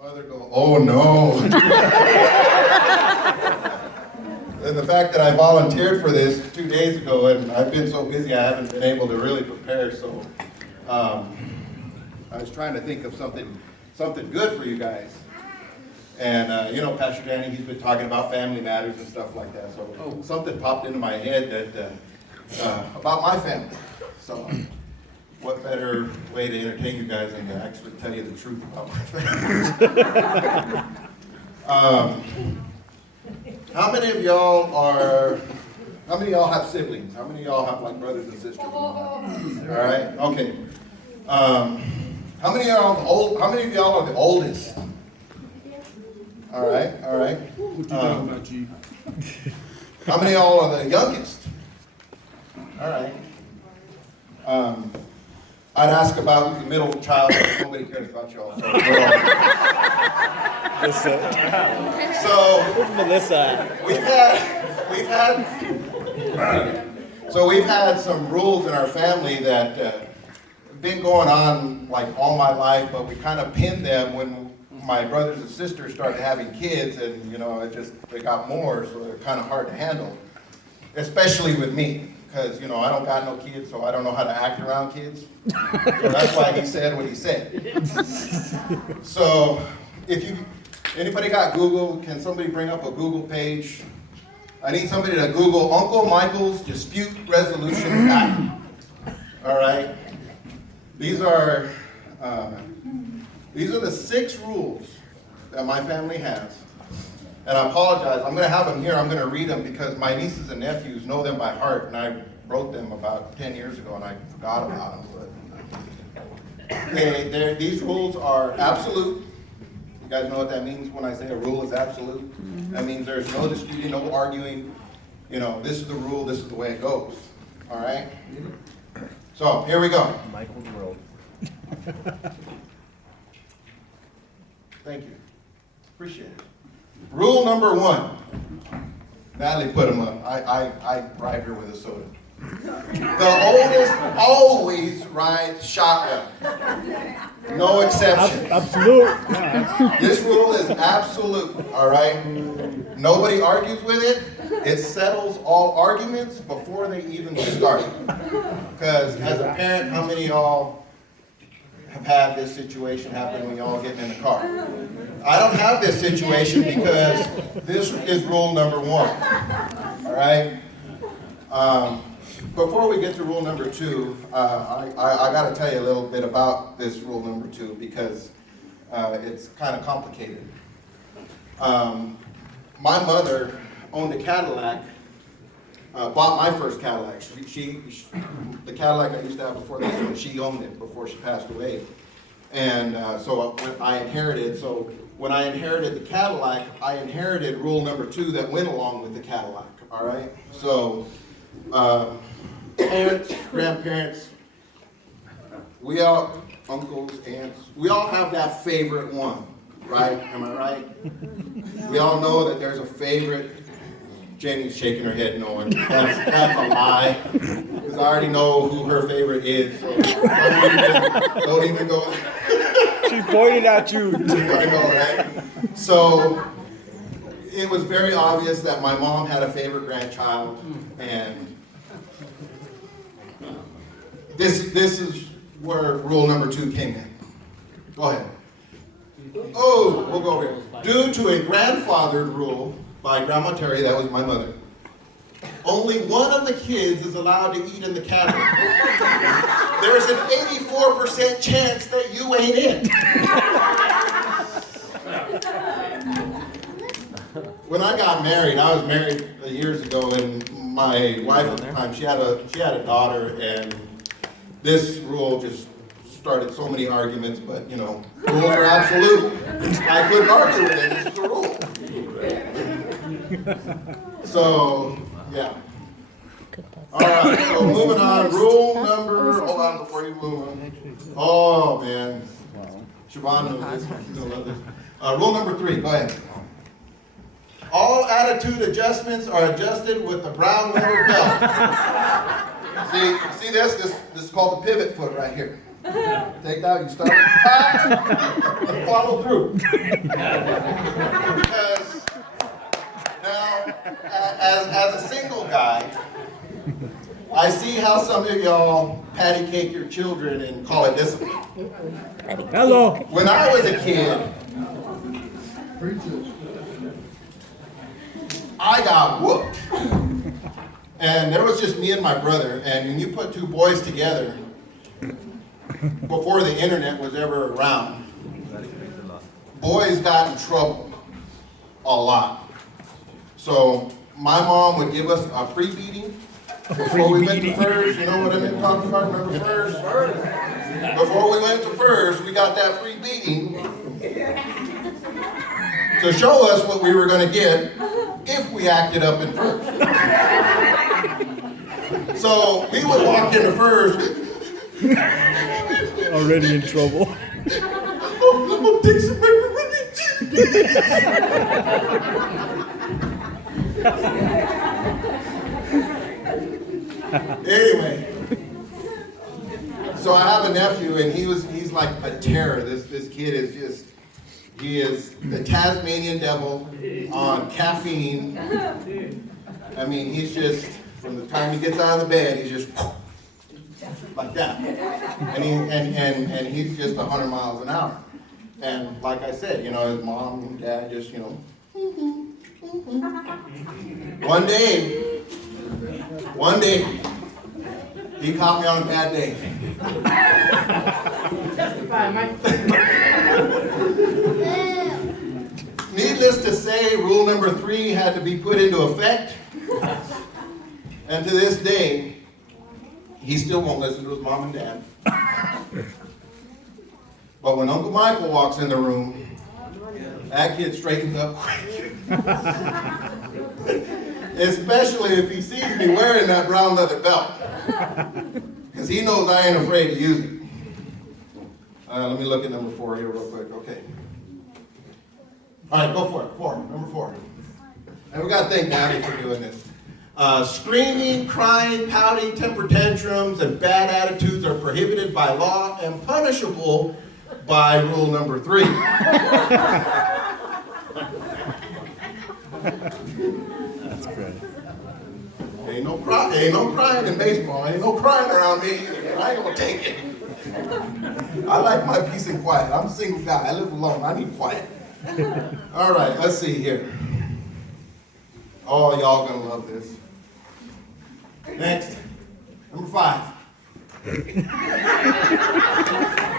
Mother go, oh no. And the fact that I volunteered for this 2 days ago, and I've been so busy I haven't been able to really prepare, so I was trying to think of something good for you guys. And Pastor Danny, he's been talking about family matters and stuff like that, so something popped into my head that about my family. So what better way to entertain you guys than to actually tell you the truth about my family? How many of y'all have siblings? How many of y'all have like brothers and sisters? All right, okay. How many of y'all are the oldest? All right. What you talking about, G? How many of y'all are the youngest? All right. I'd ask about the middle child, but nobody cares about y'all. So Melissa. We've had some rules in our family that have been going on like all my life, but we kind of pinned them when my brothers and sisters started having kids, and they got more, so they're kind of hard to handle, especially with me. Because, I don't got no kids, so I don't know how to act around kids. So that's why he said what he said. So, anybody got Google? Can somebody bring up a Google page? I need somebody to Google Uncle Michael's Dispute Resolution Act. All right? These are the 6 rules that my family has. And I apologize, I'm going to have them here, I'm going to read them because my nieces and nephews know them by heart, and I wrote them about 10 years ago and I forgot about them. But these rules are absolute. You guys know what that means when I say a rule is absolute? Mm-hmm. That means there's no disputing, no arguing. This is the rule, this is the way it goes. All right? So, here we go. Michael's world. Thank you. Appreciate it. Rule number 1. Natalie put them up. I ride her with a soda. The oldest always rides shotgun. No exception. Absolute. This rule is absolute, all right? Nobody argues with it. It settles all arguments before they even start. Because as a parent, how many of y'all have had this situation happen when y'all getting in the car? I don't have this situation because this is rule number 1. All right? Before we get to rule number 2, I got to tell you a little bit about this rule number 2 because it's kind of complicated. My mother owned a Cadillac, bought my first Cadillac. The Cadillac I used to have before this one, she owned it before she passed away. And so I inherited, when I inherited the Cadillac, I inherited rule number 2 that went along with the Cadillac, all right? So, parents, grandparents, uncles, aunts, we all have that favorite one, right? Am I right? We all know that there's a favorite. Jamie's shaking her head no, and that's a lie, because I already know who her favorite is, so don't even go. She's pointing at you. I know, right? So, it was very obvious that my mom had a favorite grandchild, and this is where rule number 2 came in. Go ahead. Oh, we'll go over here. Due to a grandfathered rule by Grandma Terry, that was my mother, only one of the kids is allowed to eat in the cabin. There's an 84% chance that you ain't in. When I got married, I was married years ago, and my wife at the time, she had a daughter, and this rule just started so many arguments, but rules are absolute. I couldn't argue with it, this is a rule. So, yeah. All right, so moving on. Rule number, hold on before you move on. Oh, man. Siobhan knows this. She's going to love this. Rule number 3, go ahead. All attitude adjustments are adjusted with the brown leather belt. See this? This is called the pivot foot right here. Take that, you start at the top and follow through. Because now, as a single guy, I see how some of y'all patty cake your children and call it discipline. Hello. When I was a kid, I got whooped. And there was just me and my brother, and when you put two boys together, before the internet was ever around, boys got in trouble a lot. So my mom would give us a free beating before we went to FIRS. You know what I've been talking about? Remember FIRS? Before we went to FIRS, we got that free beating to show us what we were going to get if we acted up in FIRS. So we would walk into FIRS. Already in trouble. I'm gonna take some macaroni and cheese. Anyway, so I have a nephew, and he's like a terror. This kid is just, he is the Tasmanian devil on caffeine. I mean, he's just, from the time he gets out of the bed, he's just like that. And he's just 100 miles an hour. And like I said, you know, his mom and dad just, you know. One day, he caught me on a bad day. Needless to say, rule number 3 had to be put into effect. And to this day, he still won't listen to his mom and dad. But when Uncle Michael walks in the room, that kid straightens up quick. Especially if he sees me wearing that brown leather belt. Because he knows I ain't afraid to use it. Let me look at number 4 here real quick. Okay. All right, go for it. Number 4. And we got to thank Daddy for doing this. Screaming, crying, pouting, temper tantrums, and bad attitudes are prohibited by law and punishable by rule number 3. That's great. Ain't no crying in baseball. Ain't no crying around me. I ain't gonna take it. I like my peace and quiet. I'm a single guy. I live alone. I need quiet. All right, let's see here. Oh, y'all gonna love this. Next, number 5.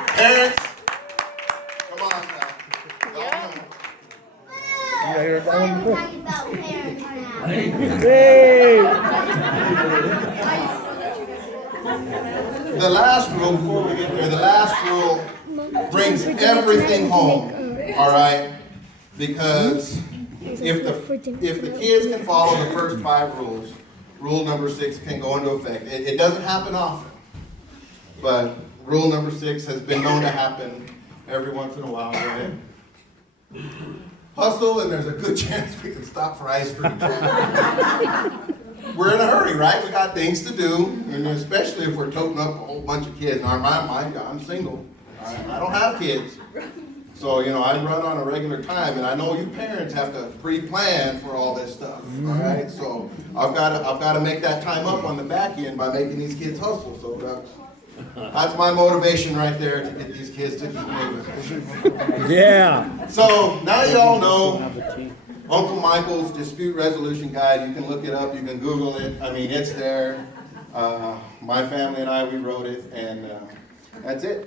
Parents, come on now. You hear that one before? Hey! The last rule, before we get there, the last rule brings everything home, all right? Because if the kids can follow the first 5 rules, rule number 6 can go into effect. It doesn't happen often, but rule number 6 has been known to happen every once in a while. Go ahead. Hustle, and there's a good chance we can stop for ice cream. We're in a hurry, right? We got things to do, and especially if we're toting up a whole bunch of kids. Now, I'm single. I don't have kids. So, you know, I run on a regular time, and I know you parents have to pre-plan for all this stuff, all right? So I've got to make that time up on the back end by making these kids hustle. So that's my motivation right there, to get these kids to keep moving. Yeah. So now you all know Uncle Michael's Dispute Resolution Guide. You can look it up. You can Google it. I mean, it's there. My family and I, we wrote it, and that's it.